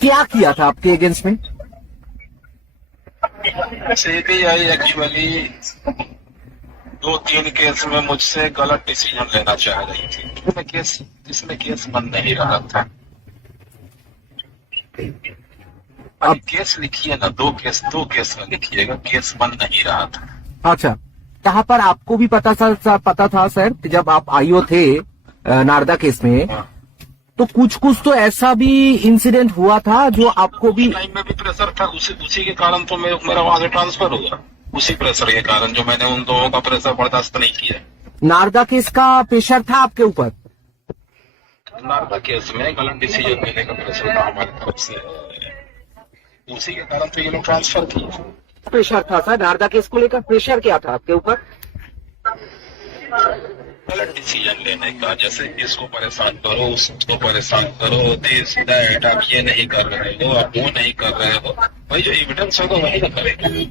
क्या किया था आपके अगेंस्ट में? सीबीआई एक्चुअली 2-3 केस में मुझसे गलत डिसीजन लेना चाह रही थी, जिसमें केस बन नहीं रहा था। अब केस लिखिए ना, दो केस में लिखिएगा, केस बन नहीं रहा था। अच्छा, यहाँ पर आपको भी पता था सर कि जब आप आईओ थे नारदा केस में, तो कुछ तो ऐसा भी इंसिडेंट हुआ था जो आपको भी टाइम में भी प्रेशर था, उसी के कारण तो मेरा वहां से ट्रांसफर हुआ। उसी प्रेशर के कारण जो मैंने उन दोनों का प्रेशर बर्दाश्त नहीं किया। नारदा केस का प्रेशर था आपके ऊपर? नारदा केस में गलत डिसीजन लेने का प्रेशर था हमारी तरफ से, उसी के कारण तो ये लोग ट्रांसफर किए। प्रेशर था सर, नारदा केस को लेकर प्रेशर क्या था आपके ऊपर? गलत डिसीजन लेने का, जैसे इसको परेशान करो, उसको परेशान करो, दिस दैट, आप ये नहीं कर रहे हो, आप वो नहीं कर रहे हो, भाई जो एविडेंस होगा वही ना करेंगे।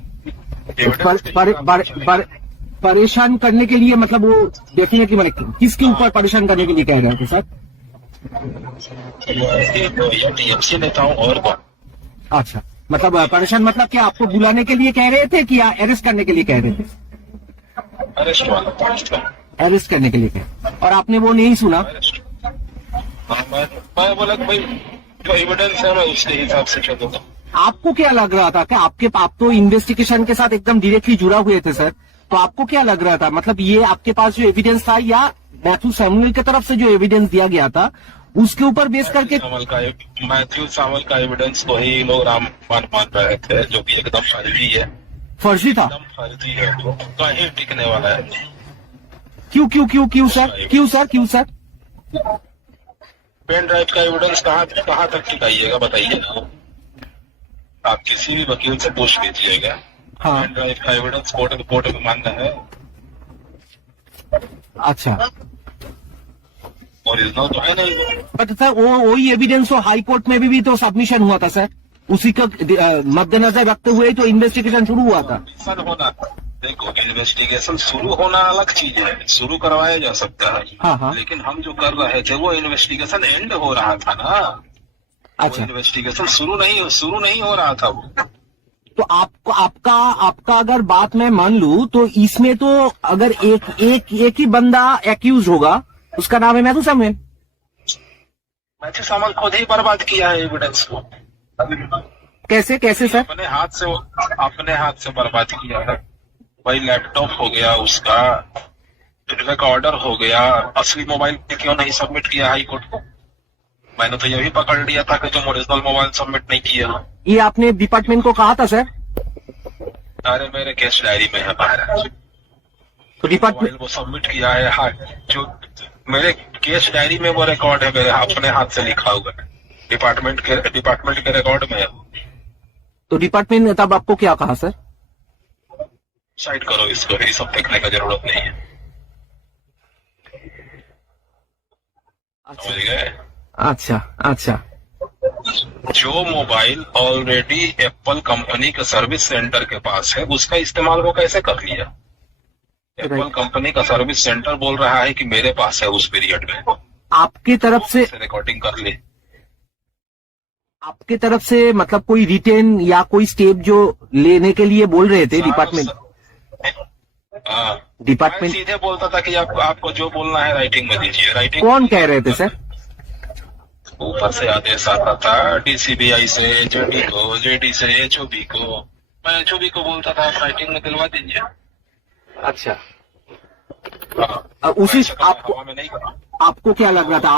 परेशान करने के लिए मतलब वो डेफिनेटली मैंने किसके ऊपर परेशान करने के लिए कह रहे थे सर? टीएमसी नेताओं और कौन? अच्छा, मतलब परेशान मतलब क्या आपको बुलाने के लिए कह रहे थे कि अरेस्ट करने के लिए कह रहे थे? अरेस्ट करने के लिए कह, और आपने वो नहीं सुना? मैं बोला भाई जो एविडेंस है मैं उसके हिसाब से चलूंगा। आपको क्या लग रहा था कि आप तो इन्वेस्टिगेशन के साथ एकदम डायरेक्टली जुड़ा हुए थे सर, तो आपको क्या लग रहा था, मतलब ये आपके पास जो एविडेंस था या मैथ्यू सैमुअल की तरफ से जो एविडेंस दिया गया था उसके ऊपर बेस करके? मैथ्यू सैमुअल का एविडेंस को ही लोग रामबाण मान रहे थे, जो कि एकदम फर्जी है। फर्जी था? एकदम फर्जी है, वो कहीं टिकने वाला है नहीं। क्यों सर? पेन ड्राइव का एविडेंस कहाँ तक टिकाइएगा बताइए ना। आप किसी भी वकील से पूछ लीजिएगा। हाँ। पेन ड्राइव का एविडेंस कोर्ट में मान्य है? अच्छा, ओरिजिनल तो है नहीं। बट सर वही एविडेंस तो हाई कोर्ट में भी तो सबमिशन हुआ था सर, उसी का मद्देनजर रखते हुए तो इन्वेस्टिगेशन शुरू हुआ था। होना, देखो इन्वेस्टिगेशन शुरू होना अलग चीज है, शुरू करवाया जा सकता है। हाँ। लेकिन हम जो कर रहे थे वो इन्वेस्टिगेशन एंड हो रहा था ना। अच्छा, इन्वेस्टिगेशन शुरू नहीं हो रहा था वो। तो आपका अगर बात मैं मान लूं तो इसमें तो अगर एक ही बंदा एक्यूज होगा, उसका नाम है मैथ्यू सैमुअल। मैथ्यू सैमुअल खुद ही बर्बाद किया है एविडेंस को। कैसे सर? अपने हाथ से बर्बाद किया है। भाई लैपटॉप हो गया उसका, रिकॉर्डर हो गया, असली मोबाइल पे क्यों नहीं सबमिट किया हाई कोर्ट को? मैंने तो ये भी पकड़ लिया था कि तुम ओरिजिनल मोबाइल सबमिट नहीं किया। ये आपने डिपार्टमेंट को कहा था सर? अरे मेरे केस डायरी में है बाहर, तो डिपार्टमेंट वो सबमिट किया है। हाँ, जो मेरे केस डायरी में वो रिकॉर्ड है, मेरे अपने हाथ से लिखा हुआ है, डिपार्टमेंट के रिकॉर्ड में है। तो डिपार्टमेंट ने तब आपको क्या कहा सर? साइड करो इसको, ये सब देखने का जरूरत नहीं है। समझ गए? अच्छा। जो मोबाइल ऑलरेडी एप्पल कंपनी के सर्विस सेंटर के पास है उसका इस्तेमाल वो कैसे कर लिया? एप्पल कंपनी का सर्विस सेंटर बोल रहा है कि मेरे पास है उस पीरियड में। आपकी तरफ से रिकॉर्डिंग कर ली। आपके तरफ से मतलब कोई रिटेन या कोई स्टेप जो लेने के लिए बोल रहे थे डिपार्टमेंट? डिपार्टमेंट सीधे बोलता था कि आपको जो बोलना है राइटिंग में दीजिए। राइटिंग कौन कह रहे थे सर? ऊपर से आदेश आता था, डीसीबीआई से जेडी को, जेडी से एचओबी को। मैं एचओबी को बोलता था आप राइटिंग में दिलवा दीजिए। अच्छा, उसी आपको क्या लग रहा था?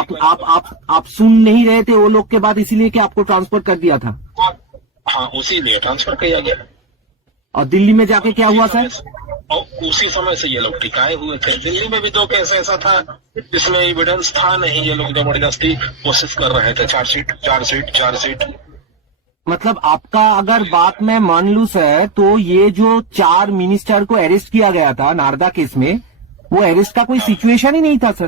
आप सुन नहीं रहे थे वो लोग के बाद, इसीलिए कि आपको ट्रांसफर कर दिया था? हाँ, उसीलिए ट्रांसफर किया गया। और दिल्ली में जाके क्या हुआ सर? और उसी समय से ये लोग टिकाए हुए थे। दिल्ली में भी 2 केस ऐसा था जिसमें एविडेंस था नहीं, ये लोग जबरदस्ती कोशिश कर रहे थे। चार्जशीट। मतलब आपका अगर बात मैं मान लूं सर, तो ये जो 4 मिनिस्टर को अरेस्ट किया गया था नारदा केस में, वो अरेस्ट का कोई सिचुएशन ही नहीं था सर?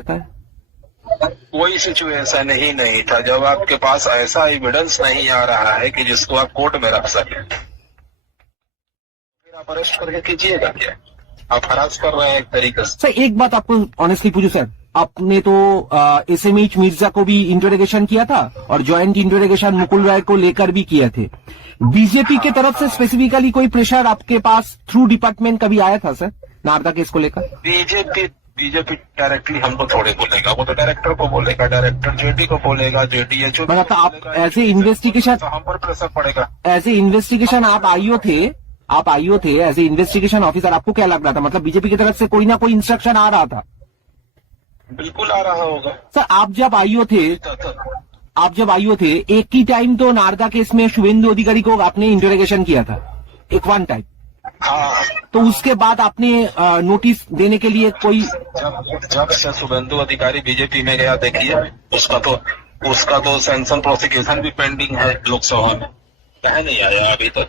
कोई सिचुएशन ही नहीं था। जब आपके पास ऐसा एविडेंस नहीं आ रहा है कि जिसको आप कोर्ट में रख सके, फिर आप अरेस्ट करके कीजिएगा क्या? आप हरास कर रहे हैं एक तरीके से। सर एक बात आपको ऑनेस्टली पूछूं सर, आपने तो एसएमएच मिर्जा को भी इंटरोगेशन किया था और ज्वाइंट इंटरोगेशन मुकुल राय को लेकर भी किए थे। बीजेपी के तरफ से स्पेसिफिकली कोई प्रेशर आपके पास थ्रू डिपार्टमेंट कभी आया था सर नारदा केस को लेकर? बीजेपी डायरेक्टली हमको थोड़े बोलेगा, वो तो डायरेक्टर को बोलेगा, डायरेक्टर जेडी को बोलेगा, जेडी एचओ मतलब तो आप एज ए इन्वेस्टिगेशन, हम पर प्रेशर पड़ेगा। एज ए इन्वेस्टिगेशन आप आईओ थे एज ए इन्वेस्टिगेशन ऑफिसर, आपको क्या लग रहा था? मतलब बीजेपी की तरफ से कोई ना कोई इंस्ट्रक्शन आ रहा था? बिल्कुल आ रहा होगा सर। आप जब आईओ थे एक ही टाइम तो नारदा केस में शुभेंदु अधिकारी को आपने इंटरोगेशन किया था एक वन टाइम, हाँ। तो उसके बाद आपने नोटिस देने के लिए कोई जब से शुभेंदु अधिकारी बीजेपी में गया, देखिए उसका तो सैंक्शन प्रोसिक्यूशन भी पेंडिंग है लोकसभा में, कहे नहीं आया अभी तक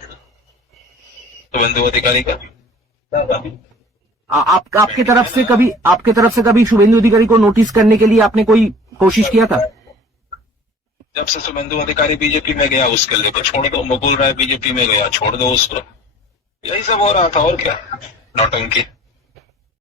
शुभेंदु अधिकारी का। आपके तरफ से कभी शुभेंदु अधिकारी को नोटिस करने के लिए आपने कोई कोशिश किया था? जब से शुभेंदु अधिकारी बीजेपी में गया उसके लिए तो छोड़ दो, मुकुल राय बीजेपी में गया छोड़ दो उसको, यही सब हो रहा था और क्या, नौटंकी।